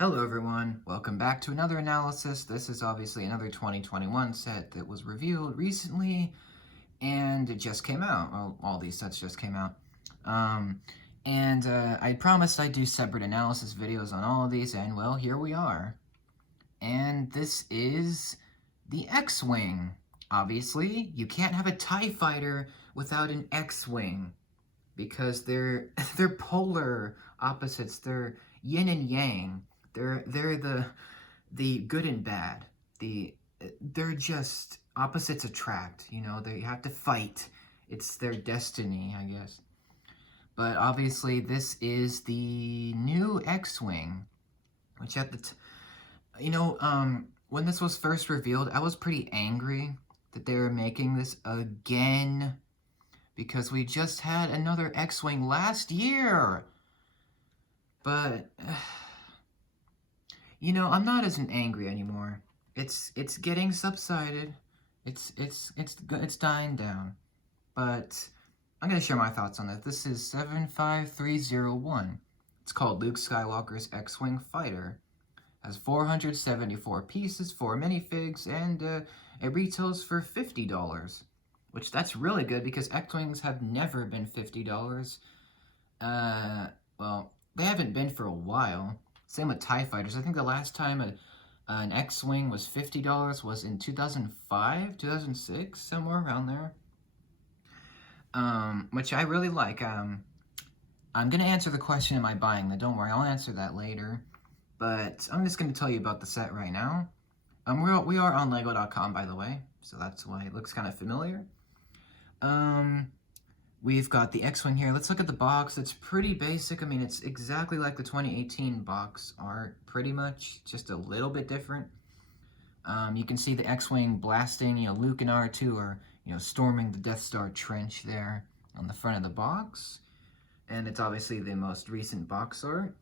Hello everyone, welcome back to another analysis. This is obviously another 2021 set that was revealed recently and it just came out. Well, all these sets just came out. I promised I'd do separate analysis videos on all of these, and well, here we are. And this is the X-Wing. Obviously, you can't have a TIE fighter without an X-Wing because they're polar opposites. They're yin and yang. They're the good and bad. They're just opposites attract. You know, they have to fight. It's their destiny, I guess. But obviously, this is the new X-Wing, which at the when this was first revealed, I was pretty angry that they were making this again because we just had another X-Wing last year. But I'm not as angry anymore. It's getting subsided. It's dying down. But I'm gonna share my thoughts on it. This is 75301. It's called Luke Skywalker's X-Wing Fighter. Has 474 pieces, 4 minifigs, and it retails for $50. Which that's really good because X-Wings have never been $50. Well, they haven't been for a while. Same with TIE Fighters. I think the last time an X-Wing was $50 was in 2005, 2006, somewhere around there. Which I really like. I'm going to answer the question, am I buying that? Don't worry, I'll answer that later. But I'm just going to tell you about the set right now. We are on Lego.com, by the way, so that's why it looks kind of familiar. We've got the X-Wing here. Let's look at the box. It's pretty basic. I mean, it's exactly like the 2018 box art, pretty much, just a little bit different. You can see the X-Wing blasting, Luke and R2 are, storming the Death Star trench there on the front of the box. And it's obviously the most recent box art.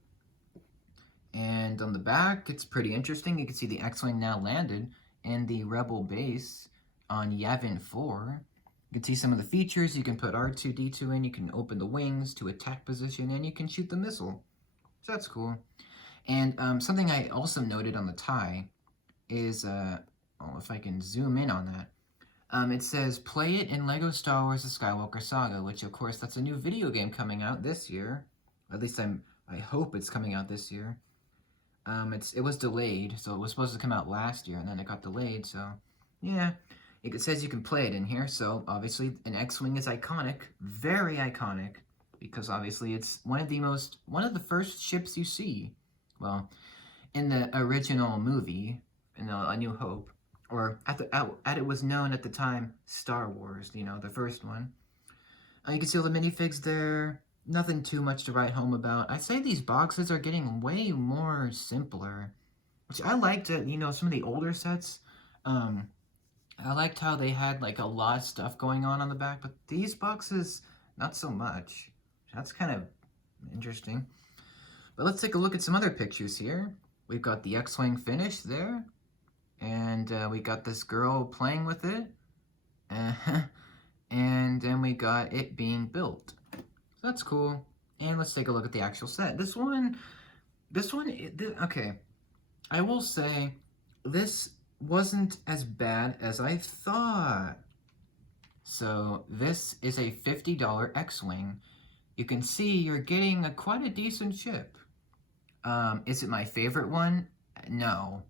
And on the back, it's pretty interesting. You can see the X-Wing now landed in the Rebel base on Yavin 4. You can see some of the features. You can put R2-D2 in, you can open the wings to attack position, and you can shoot the missile. So that's cool. And something I also noted on the tie is, if I can zoom in on that, it says, play it in LEGO Star Wars The Skywalker Saga, which of course that's a new video game coming out this year. At least I hope it's coming out this year. It was delayed, so it was supposed to come out last year, and then it got delayed, so yeah. It says you can play it in here, so obviously an X-Wing is iconic, very iconic, because obviously it's one of the first ships you see. Well, in the original movie, in A New Hope, or at it was known at the time, Star Wars, the first one. You can see all the minifigs there. Nothing too much to write home about. I'd say these boxes are getting way more simpler, which I liked. Some of the older sets. I liked how they had like a lot of stuff going on the back, but these boxes, not so much. That's kind of interesting. But let's take a look at some other pictures here. We've got the X-Wing finish there, and we got this girl playing with it, and then we got it being built. So that's cool. And let's take a look at the actual set. This one, okay. I will say, this wasn't as bad as I thought. So this is a $50 X-Wing. You can see you're getting quite a decent ship. Is it my favorite one? No.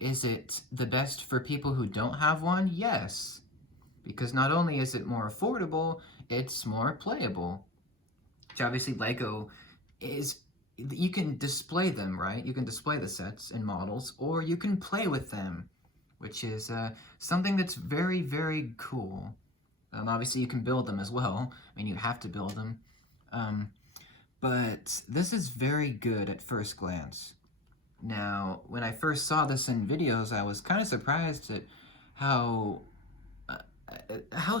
Is it the best for people who don't have one? Yes. Because not only is it more affordable, it's more playable. Which obviously LEGO is, you can display them, right? You can display the sets and models, or you can play with them, which is something that's very, very cool. Obviously, you can build them as well. I mean, you have to build them. But this is very good at first glance. Now, when I first saw this in videos, I was kind of surprised at how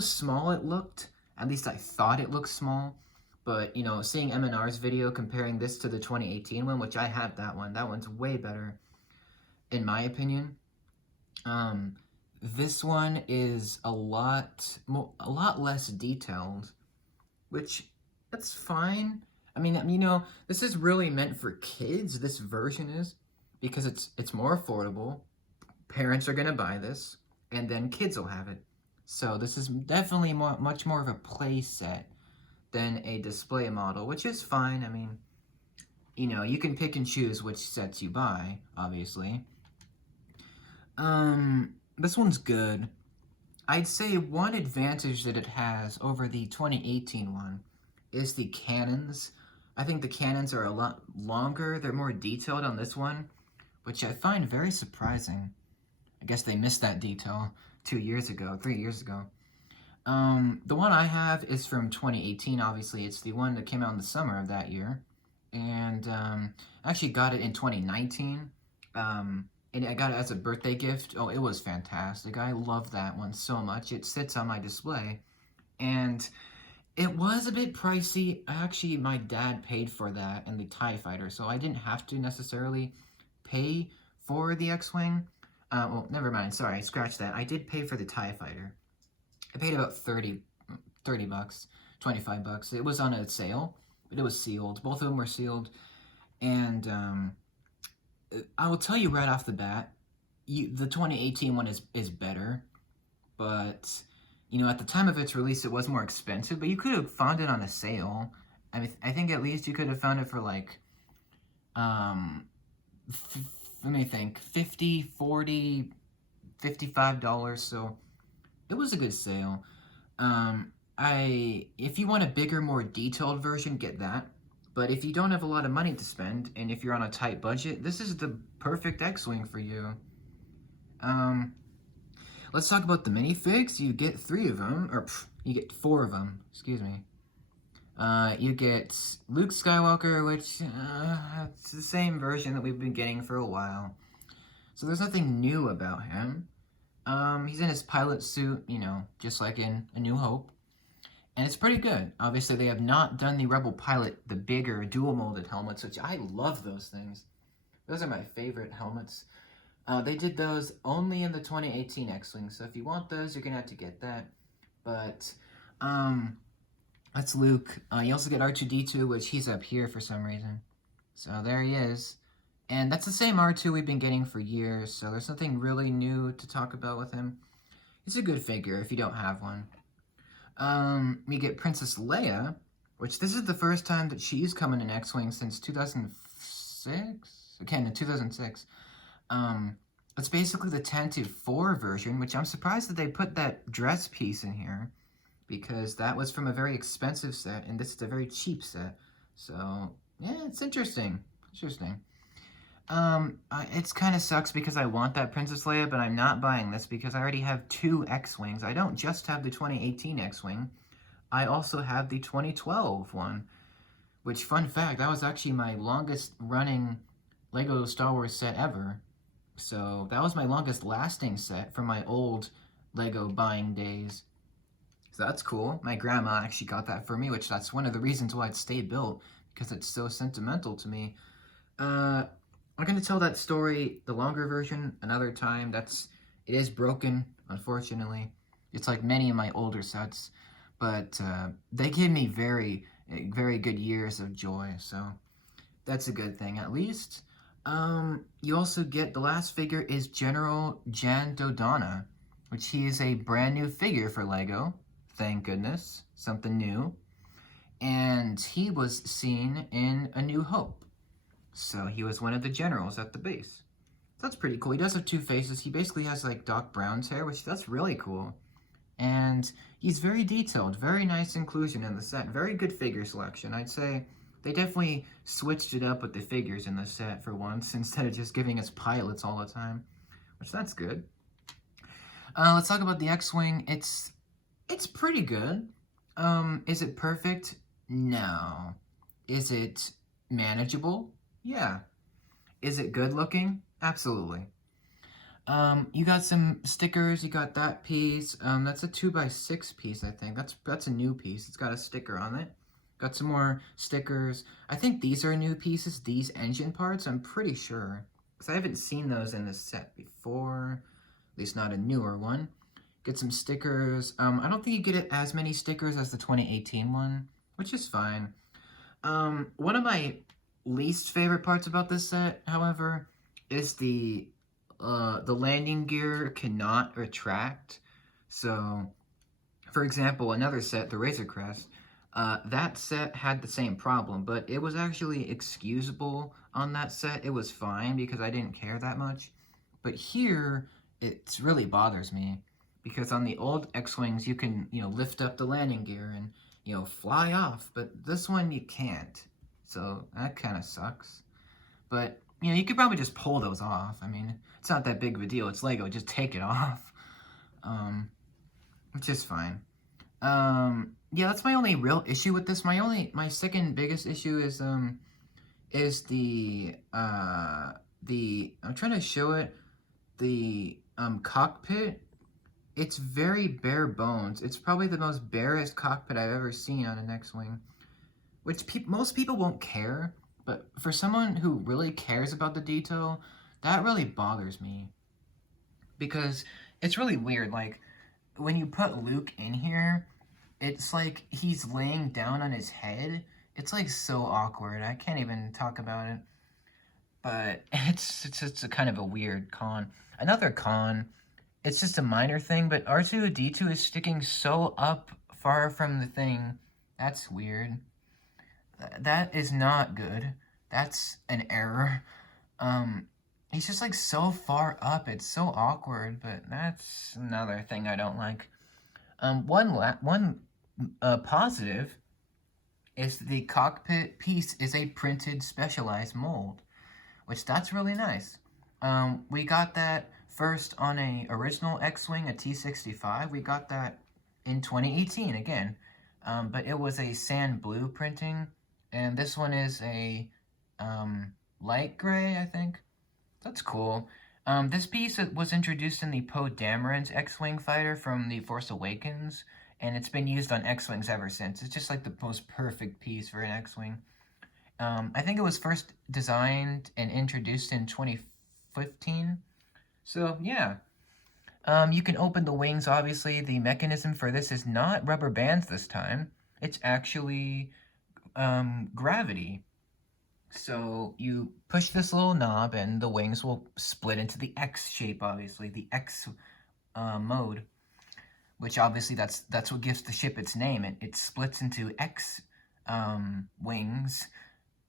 small it looked. At least I thought it looked small. But, seeing MNR's video comparing this to the 2018 one, which I have that one's way better, in my opinion. This one is a lot less detailed, which, that's fine. I mean, this is really meant for kids, this version is. because it's more affordable. Parents are gonna buy this, and then kids will have it. So this is definitely much more of a play set than a display model, which is fine. I mean, you know, you can pick and choose which sets you buy, obviously. This one's good. I'd say one advantage that it has over the 2018 one is the cannons. I think the cannons are a lot longer. They're more detailed on this one, which I find very surprising. I guess they missed that detail 2 years ago, 3 years ago. The one I have is from 2018, obviously. It's the one that came out in the summer of that year. And I actually got it in 2019. And I got it as a birthday gift. Oh, it was fantastic. I love that one so much. It sits on my display. And it was a bit pricey. Actually, my dad paid for that and the TIE Fighter, so I didn't have to necessarily pay for the X-Wing. Well, never mind. Sorry, scratch that. I did pay for the TIE Fighter. I paid about 30 bucks, 25 bucks. It was on a sale, but it was sealed. Both of them were sealed. And I will tell you right off the bat, the 2018 one is better, but you know, at the time of its release, it was more expensive, but you could have found it on a sale. I mean, I think at least you could have found it for like, let me think, 50, 40, $55, so it was a good sale. If you want a bigger, more detailed version, get that. But if you don't have a lot of money to spend, and if you're on a tight budget, this is the perfect X-Wing for you. Let's talk about the minifigs. You get 3 of them, or you get 4 of them, excuse me. You get Luke Skywalker, which, it's the same version that we've been getting for a while. So there's nothing new about him. He's in his pilot suit, you know, just like in A New Hope. And it's pretty good. Obviously, they have not done the Rebel Pilot, the bigger dual-molded helmets, which I love those things. Those are my favorite helmets. They did those only in the 2018 X-Wing, so if you want those, you're going to have to get that. But, that's Luke. You also get R2-D2, which he's up here for some reason. So there he is. And that's the same R2 we've been getting for years, so there's nothing really new to talk about with him. It's a good figure if you don't have one. We get Princess Leia, which this is the first time that she's come in an X-Wing since 2006? Okay, no, 2006. It's basically the 10-4 version, which I'm surprised that they put that dress piece in here, because that was from a very expensive set, and this is a very cheap set. So, yeah, it's interesting. Interesting. It kind of sucks because I want that Princess Leia, but I'm not buying this because I already have 2 X-Wings. I don't just have the 2018 X-Wing. I also have the 2012 one, which, fun fact, that was actually my longest running Lego Star Wars set ever. So that was my longest lasting set from my old Lego buying days. So that's cool. My grandma actually got that for me, which that's one of the reasons why it stayed built, because it's so sentimental to me. I'm going to tell that story, the longer version, another time. It is broken, unfortunately. It's like many of my older sets, but they give me very, very good years of joy, so that's a good thing, at least. You also get, the last figure is General Jan Dodonna, which he is a brand new figure for Lego. Thank goodness, something new. And he was seen in A New Hope. So he was one of the generals at the base. So that's pretty cool. He does have 2 faces. He basically has like Doc Brown's hair, which that's really cool. And he's very detailed. Very nice inclusion in the set. Very good figure selection. I'd say they definitely switched it up with the figures in the set for once, instead of just giving us pilots all the time, which that's good. Let's talk about the X-Wing. It's pretty good. Is it perfect? No. Is it manageable? Yeah. Is it good looking? Absolutely. You got some stickers. You got that piece. That's a 2x6 piece, I think. That's a new piece. It's got a sticker on it. Got some more stickers. I think these are new pieces. These engine parts, I'm pretty sure, because I haven't seen those in this set before. At least not a newer one. Get some stickers. I don't think you get as many stickers as the 2018 one, which is fine. One of my least favorite parts about this set, however, is the landing gear cannot retract. So, for example, another set, the Razor Crest, that set had the same problem, but it was actually excusable on that set. It was fine because I didn't care that much. But here, it really bothers me because on the old X-Wings, you can, lift up the landing gear and, fly off. But this one, you can't. So that kind of sucks. But, you could probably just pull those off. I mean, it's not that big of a deal. It's Lego. Just take it off. Which is fine. Yeah, that's my only real issue with this. My second biggest issue is the I'm trying to show it, the cockpit. It's very bare bones. It's probably the most barest cockpit I've ever seen on an X-Wing, which most people won't care, but for someone who really cares about the detail, that really bothers me. Because it's really weird, like, when you put Luke in here, it's like he's laying down on his head. It's like so awkward. I can't even talk about it. But it's just a kind of a weird con. Another con, it's just a minor thing, but R2-D2 is sticking so up far from the thing. That's weird. That is not good. That's an error. He's just like so far up. It's so awkward, but that's another thing I don't like. One positive is the cockpit piece is a printed specialized mold, which that's really nice. We got that first on a original X-Wing, a T-65. We got that in 2018 again, but it was a sand blue printing, and this one is a light gray, I think. That's cool. This piece was introduced in the Poe Dameron's X-Wing fighter from The Force Awakens, and it's been used on X-Wings ever since. It's just like the most perfect piece for an X-Wing. I think it was first designed and introduced in 2015. So, yeah. You can open the wings, obviously. The mechanism for this is not rubber bands this time. It's actually gravity. So you push this little knob and the wings will split into the X shape, obviously, the X mode, which obviously that's what gives the ship its name. It splits into X wings.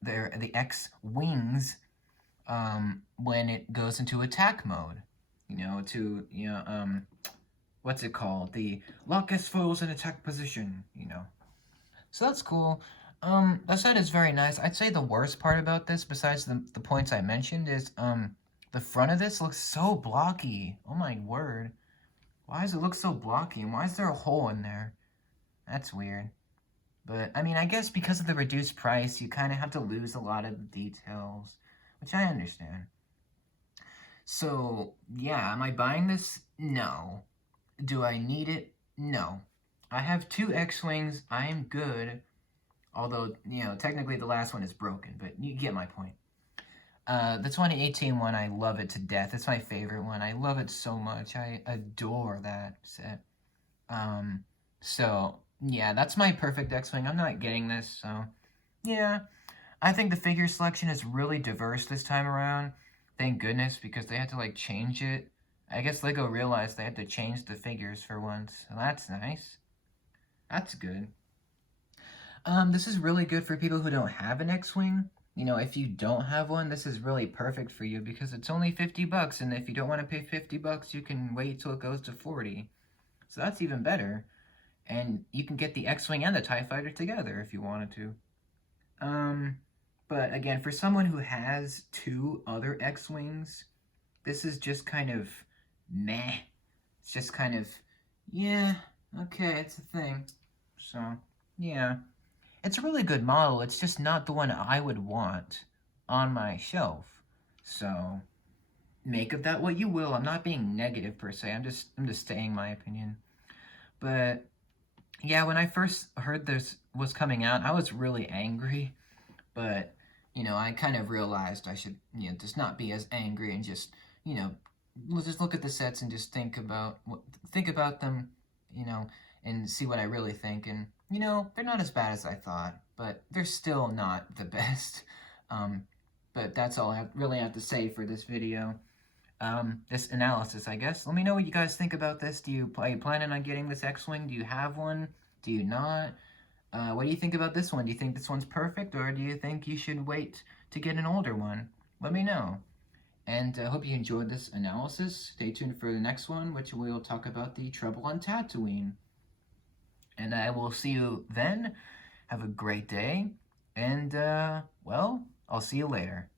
They're the X wings when it goes into attack mode. What's it called? The lock S foes in attack position. So that's cool. That side is very nice. I'd say the worst part about this, besides the points I mentioned, is the front of this looks so blocky. Oh my word. Why does it look so blocky? And why is there a hole in there? That's weird. But, I mean, I guess because of the reduced price, you kind of have to lose a lot of the details, which I understand. So, yeah, am I buying this? No. Do I need it? No. I have 2 X-Wings. I am good. Although, technically the last one is broken, but you get my point. The 2018 one, I love it to death. It's my favorite one. I love it so much. I adore that set. So, yeah, that's my perfect X-Wing. I'm not getting this, so, yeah. I think the figure selection is really diverse this time around. Thank goodness, because they had to, change it. I guess Lego realized they had to change the figures for once. So that's nice. That's good. This is really good for people who don't have an X-Wing. If you don't have one, this is really perfect for you because it's only $50, and if you don't want to pay $50, you can wait till it goes to 40. So that's even better. And you can get the X-Wing and the TIE Fighter together if you wanted to. But again, for someone who has 2 other X-Wings, this is just kind of meh. It's just kind of, yeah, okay, it's a thing. So, yeah. It's a really good model. It's just not the one I would want on my shelf. So, make of that what you will. I'm not being negative per se. I'm just saying my opinion. But yeah, when I first heard this was coming out, I was really angry. But I kind of realized I should just not be as angry and just just look at the sets and just think about them, and see what I really think. And they're not as bad as I thought, but they're still not the best. But But that's all I really have to say for this video. This analysis, I guess. Let me know what you guys think about this. Are you planning on getting this X-Wing? Do you have one? Do you not? What do you think about this one? Do you think this one's perfect, or do you think you should wait to get an older one? Let me know. And I hope you enjoyed this analysis. Stay tuned for the next one, which we'll talk about the Trouble on Tatooine. And I will see you then. Have a great day. And, well, I'll see you later.